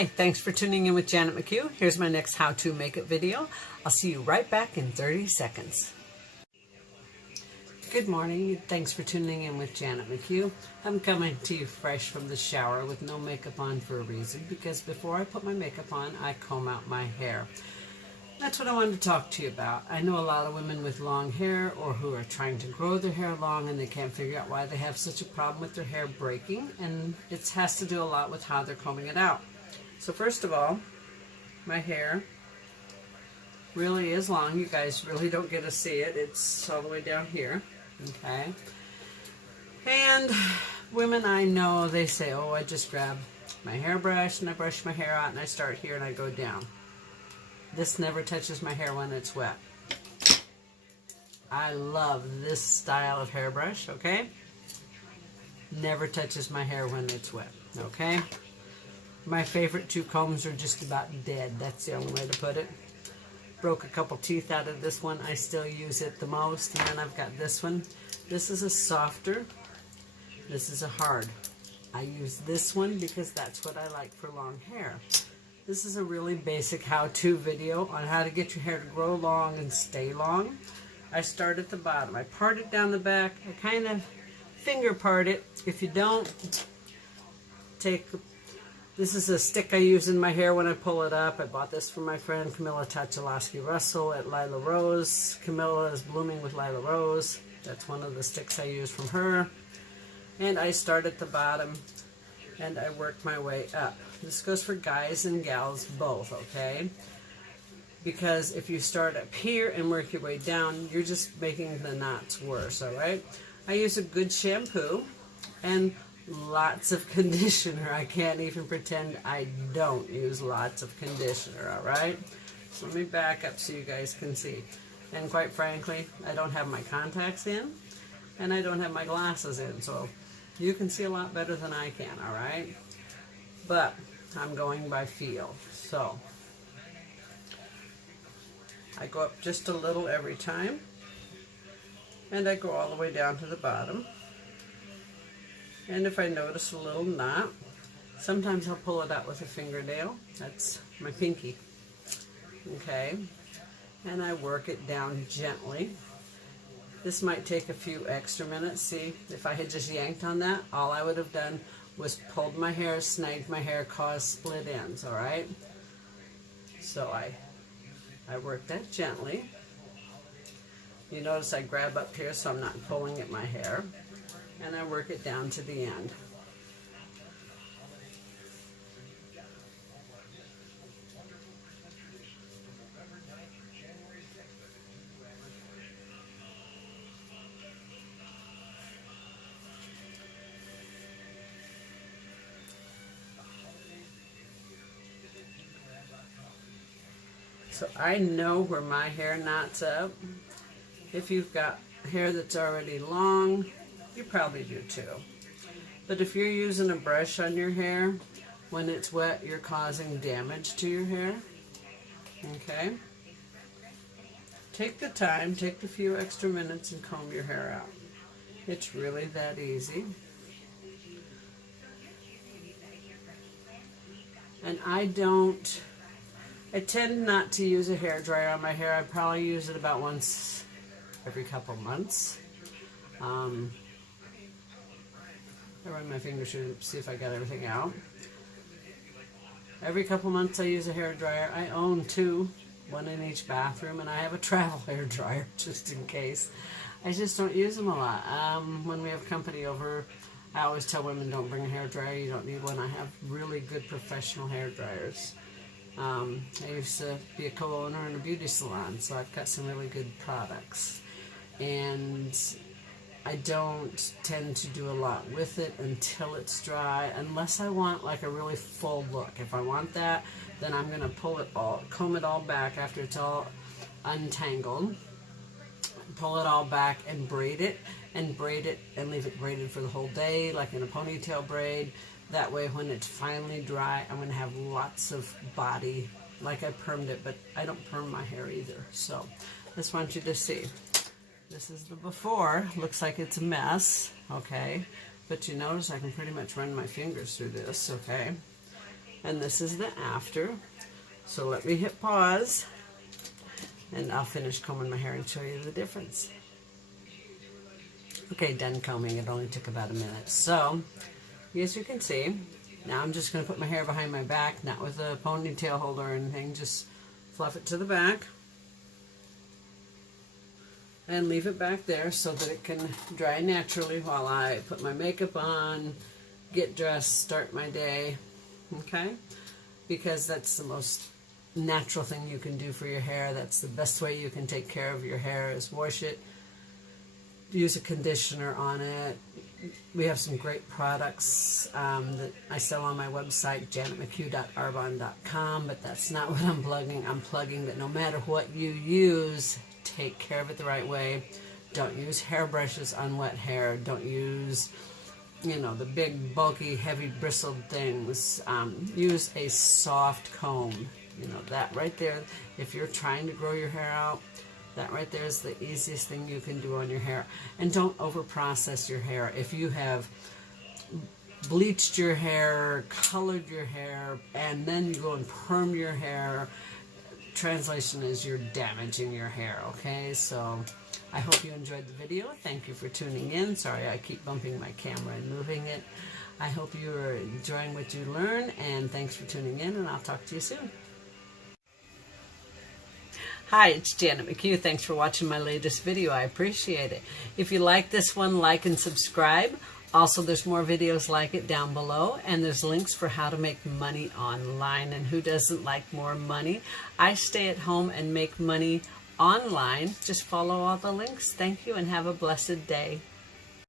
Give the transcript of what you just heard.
Hi, thanks for tuning in with Janet McHugh. Here's my next how-to makeup video. I'll see you right back in 30 seconds. Good morning. Thanks for tuning in with Janet McHugh. I'm coming to you fresh from the shower with no makeup on for a reason, because before I put my makeup on, I comb out my hair. That's what I wanted to talk to you about. I know a lot of women with long hair or who are trying to grow their hair long and they can't figure out why they have such a problem with their hair breaking, and it has to do a lot with how they're combing it out. So first of all, my hair really is long. You guys really don't get to see it. It's all the way down here, okay? And women I know, they say, oh, I just grab my hairbrush and I brush my hair out and I start here and I go down. This never touches my hair when it's wet. I love this style of hairbrush, okay? Never touches my hair when it's wet, okay? My favorite two combs are just about dead. That's the only way to put it. Broke a couple teeth out of this one. I still use it the most. And then I've got this one. This is a softer. This is a hard. I use this one because that's what I like for long hair. This is a really basic how-to video on how to get your hair to grow long and stay long. I start at the bottom. I part it down the back. I kind of finger part it. If you don't, this is a stick I use in my hair when I pull it up. I bought this from my friend Camilla Russell at Lila Rose. Camilla is blooming with Lila Rose. That's one of the sticks I use from her. And I start at the bottom and I work my way up. This goes for guys and gals both, okay? Because if you start up here and work your way down, you're just making the knots worse, all right? I use a good shampoo and lots of conditioner. I can't even pretend I don't use lots of conditioner, all right? So let me back up so you guys can see. And quite frankly, I don't have my contacts in and I don't have my glasses in, so you can see a lot better than I can, all right? But I'm going by feel. So I go up just a little every time and I go all the way down to the bottom. And if I notice a little knot, sometimes I'll pull it out with a fingernail. That's my pinky. Okay? And I work it down gently. This might take a few extra minutes. See, if I had just yanked on that, all I would have done was pulled my hair, snagged my hair, caused split ends, all right? So I work that gently. You notice I grab up here so I'm not pulling at my hair. And I work it down to the end. So I know where my hair knots up. If you've got hair that's already long, you probably do too. But if you're using a brush on your hair, when it's wet, you're causing damage to your hair. Okay? Take the time, take a few extra minutes and comb your hair out. It's really that easy. And I tend not to use a hairdryer on my hair. I probably use it about once every couple months. I run my fingers through to see if I got everything out. Every couple months I use a hairdryer. I own two, one in each bathroom, and I have a travel hairdryer just in case. I just don't use them a lot. When we have company over, I always tell women don't bring a hairdryer. You don't need one. I have really good professional hairdryers. I used to be a co-owner in a beauty salon, so I've got some really good products. And I don't tend to do a lot with it until it's dry, unless I want like a really full look. If I want that, then I'm going to comb it all back after it's all untangled, pull it all back and braid it and leave it braided for the whole day, like in a ponytail braid. That way when it's finally dry, I'm going to have lots of body, like I permed it, but I don't perm my hair either. So I just want you to see. This is the before. Looks like it's a mess, okay? But you notice I can pretty much run my fingers through this, okay? and this is the after. So let me hit pause, and I'll finish combing my hair and show you the difference. Okay, done combing. It only took about a minute. So, as you can see, now I'm just going to put my hair behind my back, not with a ponytail holder or anything, just fluff it to the back and leave it back there so that it can dry naturally while I put my makeup on, get dressed, start my day, okay? Because that's the most natural thing you can do for your hair. That's the best way you can take care of your hair, is wash it, use a conditioner on it. We have some great products that I sell on my website, janetmchugh.arbonne.com, but that's not what I'm plugging. I'm plugging that no matter what you use, take care of it the right way. Don't use hairbrushes on wet hair. Don't use, you know, the big, bulky, heavy, bristled things. Use a soft comb. You know, that right there, if you're trying to grow your hair out, that right there is the easiest thing you can do on your hair. And don't over-process your hair. If you have bleached your hair, colored your hair, and then you go and perm your hair, translation is you're damaging your hair, okay? So I hope you enjoyed the video. Thank you for tuning in. Sorry I keep bumping my camera and moving it. I hope you are enjoying what you learn, and thanks for tuning in, and I'll talk to you soon. Hi, it's Janet McHugh. Thanks for watching my latest video. I appreciate it. If you like this one, like and subscribe. Also, there's more videos like it down below, and there's links for how to make money online. And who doesn't like more money? I stay at home and make money online. Just follow all the links. Thank you, and have a blessed day.